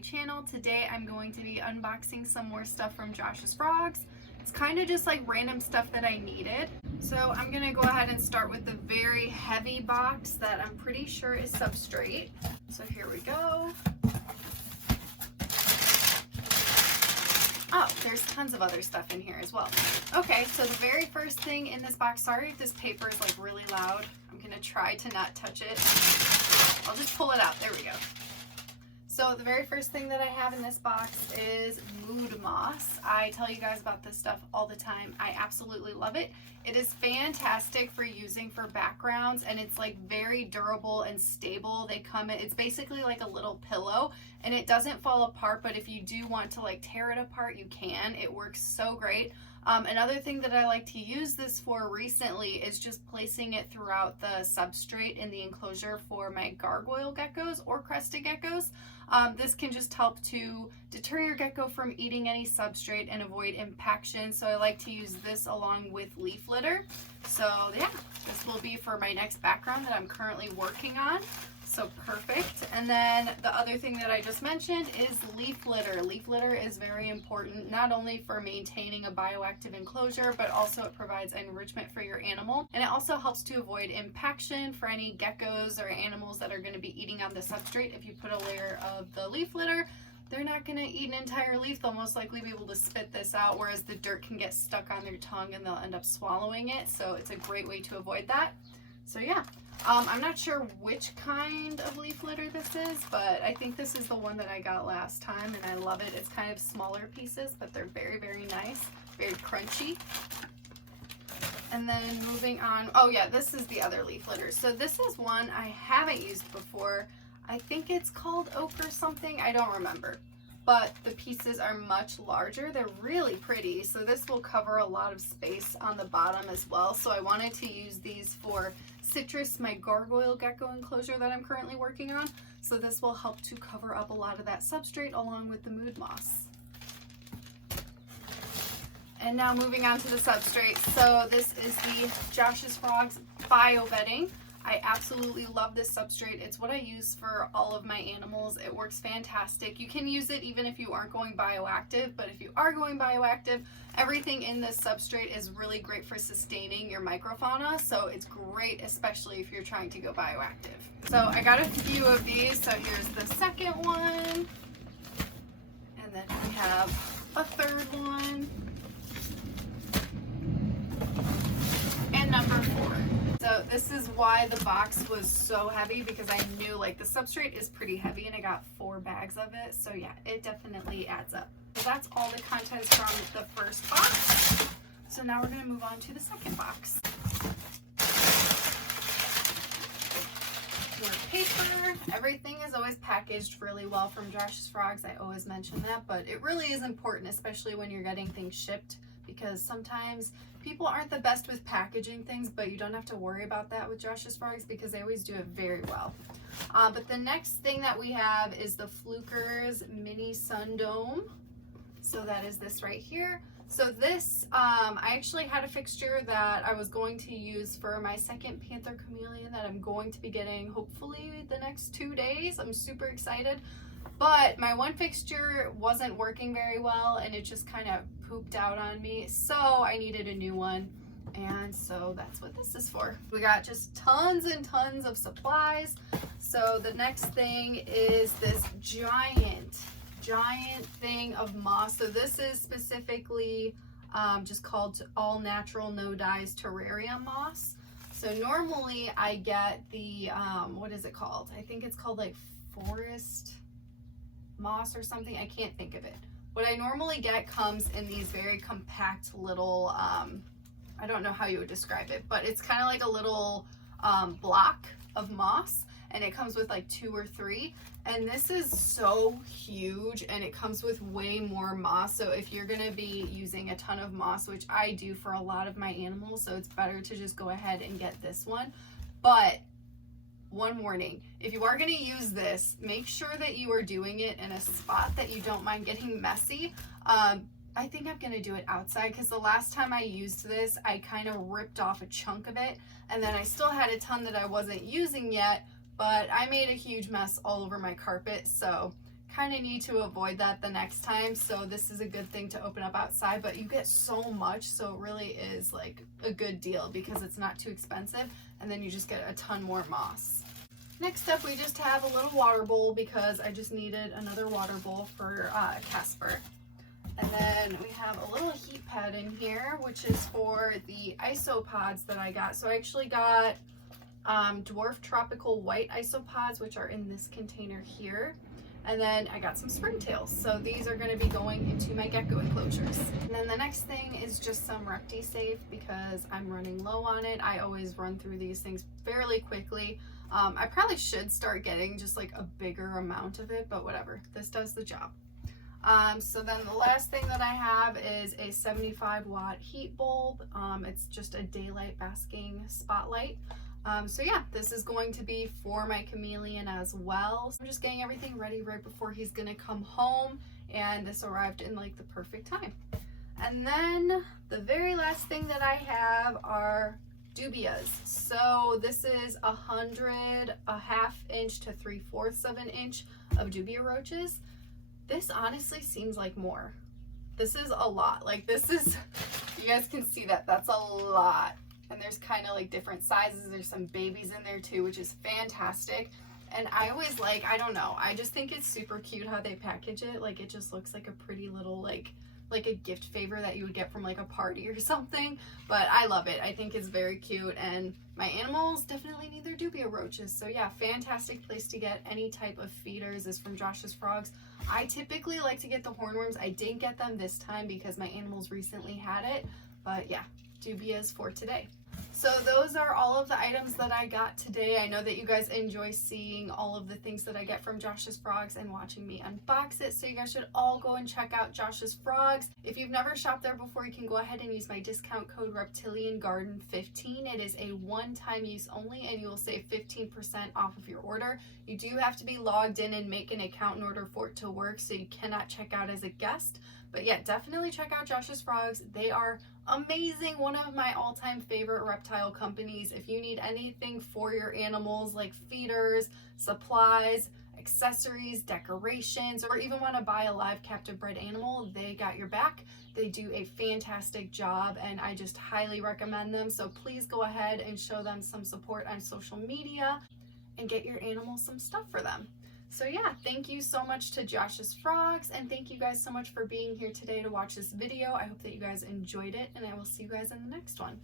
channel. Today I'm going to be unboxing some more stuff from Josh's Frogs. It's kind of just like random stuff that I needed. So I'm going to go ahead and start with the very heavy box that I'm pretty sure is Substrate. So here we go. Oh, there's tons of other stuff in here as well. Okay, so the very first thing in this box, sorry if this paper is like really loud. I'm going to try to not touch it. I'll just pull it out. There we go. So the very first thing that I have in this box is mood moss. I tell you guys about this stuff all the time. I absolutely love it. It is fantastic for using for backgrounds, and it's like very durable and stable. It's basically like a little pillow, and it doesn't fall apart, but if you do want to like tear it apart, you can. It works so great. Another thing that I like to use this for recently is just placing it throughout the substrate in the enclosure for my gargoyle geckos or crested geckos. This can just help to deter your gecko from eating any substrate and avoid impaction. So I like to use this along with leaf litter. So yeah, this will be for my next background that I'm currently working on. So perfect. And then the other thing that I just mentioned is leaf litter. Leaf litter is very important, not only for maintaining a bioactive enclosure, but also it provides enrichment for your animal. And it also helps to avoid impaction for any geckos or animals that are going to be eating on the substrate. If you put a layer of the leaf litter, they're not going to eat an entire leaf. They'll most likely be able to spit this out, whereas the dirt can get stuck on their tongue and they'll end up swallowing it. So it's a great way to avoid that. So yeah. I'm not sure which kind of leaf litter this is, but I think this is the one that I got last time, and I love it. It's kind of smaller pieces, but they're very, very nice, very crunchy. And then moving on, oh yeah, this is the other leaf litter. So this is one I haven't used before. I think it's called oak or something, I don't remember. But the pieces are much larger. They're really pretty. So this will cover a lot of space on the bottom as well. So I wanted to use these for Citrus, my gargoyle gecko enclosure that I'm currently working on. So this will help to cover up a lot of that substrate along with the mood moss. And now moving on to the substrate. So this is the Josh's Frogs bio bedding. I absolutely love this substrate. It's what I use for all of my animals. It works fantastic. You can use it even if you aren't going bioactive, but if you are going bioactive, everything in this substrate is really great for sustaining your microfauna. So it's great, especially if you're trying to go bioactive. So I got a few of these. So here's the second one. And then we have a third one. And number 4. So this is why the box was so heavy, because I knew like the substrate is pretty heavy and I got 4 bags of it. So yeah, it definitely adds up. So that's all the contents from the first box. So now we're going to move on to the second box. More paper. Everything is always packaged really well from Josh's Frogs. I always mention that, but it really is important, especially when you're getting things shipped, because sometimes people aren't the best with packaging things, but you don't have to worry about that with Josh's Frogs because they always do it very well. But the next thing that we have is the Fluker's Mini Sun Dome. So that is this right here. So this, I actually had a fixture that I was going to use for my second Panther Chameleon that I'm going to be getting hopefully the next 2 days. I'm super excited. But my one fixture wasn't working very well and it just kind of pooped out on me. So I needed a new one. And so that's what this is for. We got just tons and tons of supplies. So the next thing is this giant thing of moss. So this is specifically just called all natural no dyes terrarium moss. So normally I get the, what is it called? I think it's called like forest moss or something. I can't think of it. What I normally get comes in these very compact little, I don't know how you would describe it, but it's kind of like a little block of moss, and it comes with like 2 or 3. And this is so huge, and it comes with way more moss. So if you're going to be using a ton of moss, which I do for a lot of my animals, so it's better to just go ahead and get this one. But one warning, if you are going to use this, make sure that you are doing it in a spot that you don't mind getting messy. I think I'm going to do it outside, because the last time I used this, I kind of ripped off a chunk of it, and then I still had a ton that I wasn't using yet, but I made a huge mess all over my carpet. So kind of need to avoid that the next time, so this is a good thing to open up outside, but you get so much, so it really is like a good deal because it's not too expensive, and then you just get a ton more moss. Next up, we just have a little water bowl because I just needed another water bowl for Casper. And then we have a little heat pad in here, which is for the isopods that I got. So I actually got dwarf tropical white isopods, which are in this container here. And then I got some springtails. So these are going to be going into my gecko enclosures. And then the next thing is just some Repti-Safe because I'm running low on it. I always run through these things fairly quickly. I probably should start getting just like a bigger amount of it, but whatever. This does the job. So then the last thing that I have is a 75-watt heat bulb. It's just a daylight basking spotlight. So yeah, this is going to be for my chameleon as well. So I'm just getting everything ready right before he's gonna come home, and this arrived in like the perfect time. And then the very last thing that I have are Dubias. So this is 100, a ½ inch to 3/4 of an inch of Dubia Roaches. This honestly seems like more. This is a lot. Like this is, you guys can see that, that's a lot. And there's kind of like different sizes. There's some babies in there too, which is fantastic. And I always like, I don't know, I just think it's super cute how they package it. Like it just looks like a pretty little like a gift favor that you would get from like a party or something. But I love it. I think it's very cute, and my animals definitely need their Dubia Roaches. So yeah, fantastic place to get any type of feeders is from Josh's Frogs. I typically like to get the hornworms. I didn't get them this time because my animals recently had it. But yeah, Dubias for today. So those are all of the items that I got today. I know that you guys enjoy seeing all of the things that I get from Josh's Frogs and watching me unbox it. So you guys should all go and check out Josh's Frogs. If you've never shopped there before, you can go ahead and use my discount code ReptilianGarden15. It is a one-time use only, and you will save 15% off of your order. You do have to be logged in and make an account in order for it to work, so you cannot check out as a guest. But yeah, definitely check out Josh's Frogs. They are amazing. One of my all-time favorite reptile companies. If you need anything for your animals like feeders, supplies, accessories, decorations, or even want to buy a live captive bred animal, they got your back. They do a fantastic job, and I just highly recommend them. So please go ahead and show them some support on social media and get your animals some stuff for them. So yeah, thank you so much to Josh's Frogs, and thank you guys so much for being here today to watch this video. I hope that you guys enjoyed it, and I will see you guys in the next one.